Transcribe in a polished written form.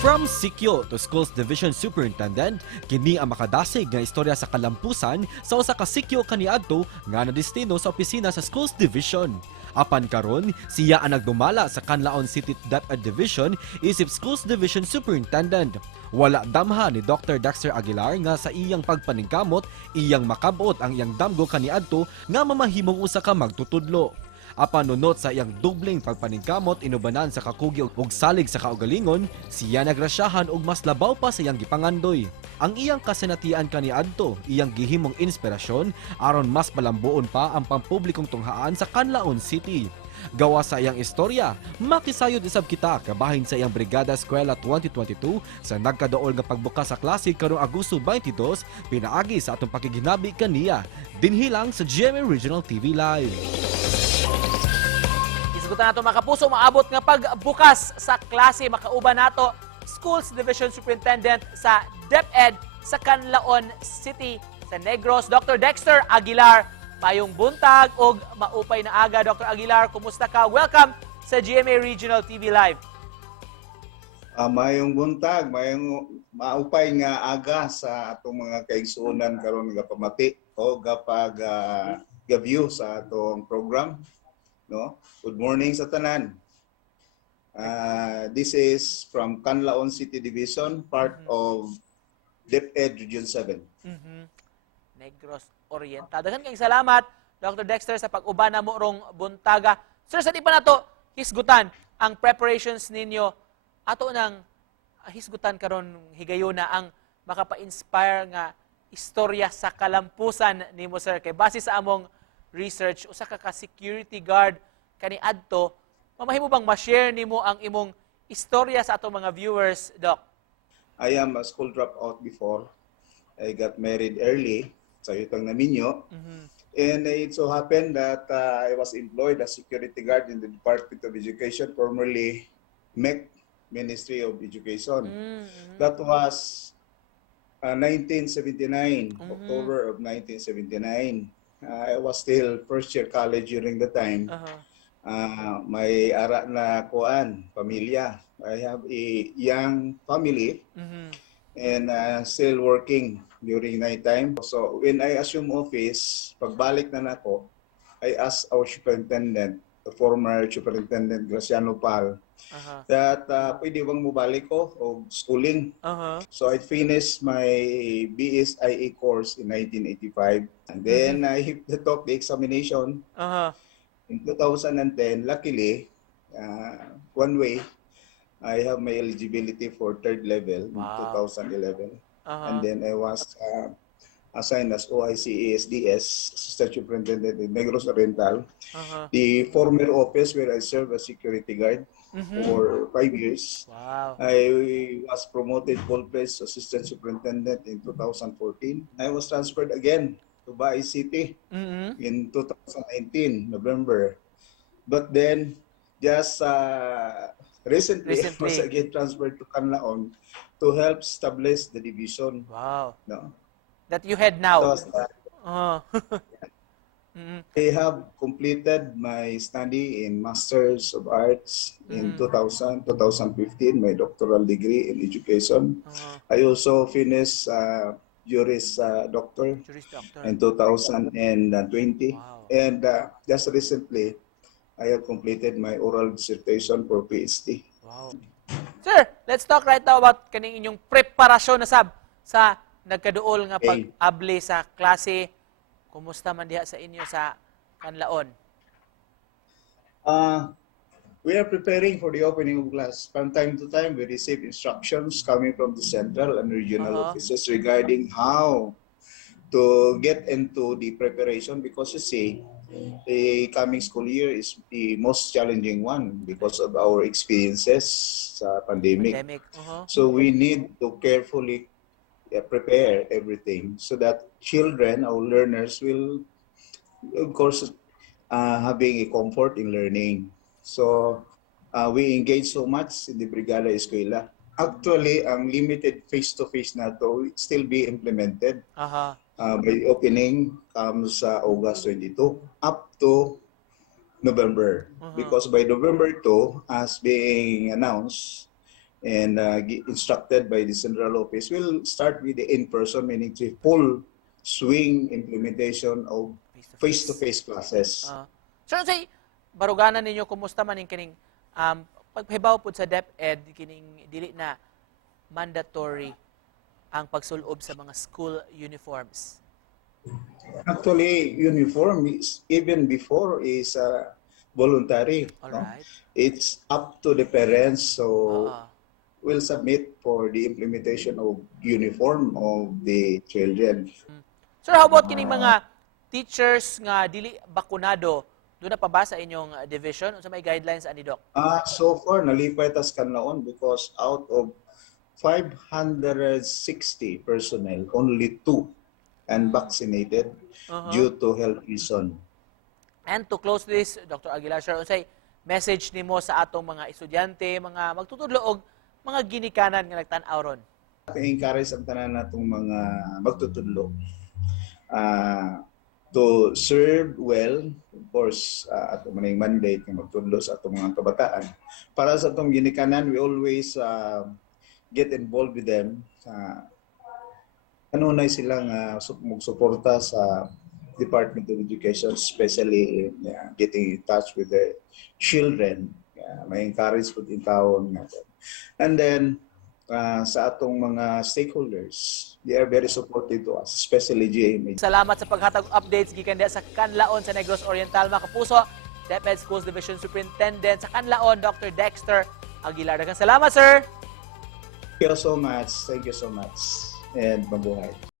From Sikyo to Schools Division Superintendent, kini ang makadasig nga istorya sa kalampusan sa usa ka Sikyo kaniadto nga nadestino sa opisina sa Schools Division. Apan karon, siya ang nagdumala sa Canlaon City DepEd Division isip Schools Division Superintendent. Wala damha ni Dr. Dexter Aguilar nga sa iyang pagpaningkamot, iyang makabot ang iyang damgo kaniadto nga mamahimong usa ka magtutudlo. Apan nunot sa iyang dubling pagpaningkamot inubanan sa kakugi ug salig sa kaugalingon, siya nagrasyahan og mas labaw pa sa iyang gipangandoy. Ang iyang kasinatian kaniadto, iyang gihimong inspirasyon aron mas malambuon pa ang pampublikong tunghaan sa Canlaon City. Gawa sa iyang istorya, makisayod isab kita kabahin sa iyang Brigada Eskwela 2022 sa nagkadaol nga pagbukas sa klase karong Agosto 22, pinaagi sa atong pakiginabi kaniya. Dinhi lang sa GMA Regional TV Live. Isgutan nato mga kapuso, maabot nga pagbukas sa klase, makauban nato Schools Division Superintendent sa DepEd sa Canlaon City sa Negros, Dr. Dexter Aguilar. Mayong buntag o maupay na aga, Dr. Aguilar. Kumusta ka? Welcome sa GMA Regional TV Live. Mayong buntag, mayong maupay nga aga sa atong mga kaigsuonan karon nga pamati o gapag ga-view sa atong program. No? Good morning sa tanan. This is from Canlaon City Division, part of DepEd Region 7. Negros Oriental. Daghan kayong salamat, Dr. Dexter, sa pag-uban na mo rong buntaga. Sir, sa di pa na to, hisgutan ang preparations ninyo. Ato nang hisgutan karon higayon na ang makapa-inspire nga istorya sa kalampusan nimo, sir. Kay base sa among research, usa ka security guard kaniadto, mamahimo bang ma-share nimo ang imong istorya sa atong mga viewers, Doc? I am a school dropout before. I got married early sa Yutang Naminyo. And it so happened that I was employed as security guard in the Department of Education, formerly MEC, Ministry of Education. That was 1979, October of 1979. I was still first year college during the time. May ara na kuan, pamilya. I have a young family and still working during night time. So when I assume office, pagbalik na nako, I asked our superintendent, the former superintendent Graciano Pal, that pwede bang mubalik ko o schooling. So I finished my BSIA course in 1985. And then I took the examination in 2010. Luckily, one way, I have my eligibility for third level in 2011. And then I was assigned as OIC ASDS, Assistant Superintendent in Negros Oriental, the former office where I served as security guard for 5 years. I was promoted full-place Assistant Superintendent in 2014. I was transferred again to Baay City in 2019, November. But then, just recently, I was again transferred to Canlaon to help establish the division. No? That you had now. I have completed my study in Masters of Arts in 2015, my doctoral degree in education. I also finished Juris Doctor in 2020. And just recently, I have completed my oral dissertation for PhD. Sir, let's talk right now about kaning inyong preparasyon na sa nagkaduol nga pag-abli sa klase. Kumusta man diha sa inyo sa Canlaon? We are preparing for the opening of class. From time to time, we receive instructions coming from the central and regional offices regarding how to get into the preparation, because you see, the coming school year is the most challenging one because of our experiences sa pandemic. So we need to carefully prepare everything so that children, our learners, will, of course, having a comfort in learning. So we engage so much in the Brigada Eskwela. Actually, ang limited face-to-face na to will still be implemented. By opening comes August 22 up to November. Because by November 2, as being announced, and instructed by the central office, will start with the in-person, meaning the full swing implementation of face-to-face classes. Sir, say, baruganan ninyo, kumusta man yung kining paghibaw po sa DepEd, kining dili na mandatory ang pagsulob sa mga school uniforms? Actually, uniform is, even before is voluntary. No? Alright. It's up to the parents, so we'll submit for the implementation of uniform of the children. Sir, how about kining mga teachers nga dili bakunado? Doon na pa ba sa inyong division? Unsa may guidelines ani Doc? So far, nalipay tas kanlaon because out of 560 personnel, only 2 unvaccinated due to health reason. And to close this, Dr. Aguilar, sir, unsay message nimo sa atong mga estudyante, mga magtutudlo og mga ginikanan nga nagtan-aw ron? I-encourage ang tanan natong mga magtutudlo to serve well, of course, atong maning mandate nga magtudlo sa atong mga kabataan. Para sa atong ginikanan, we always get involved with them. Kanunay silang magsuporta sa Department of Education, especially in getting in touch with the children. May encourage po din taon natin. And then, sa atong mga stakeholders, they are very supportive to us, especially GMA. Salamat sa paghatag updates gikan diha sa Kanlaon sa Negros Oriental, mga kapuso. DepEd Schools Division Superintendent sa Kanlaon, Dr. Dexter Aguilar. Daghang salamat, sir. Thank you so much. Thank you so much. And mabuhay.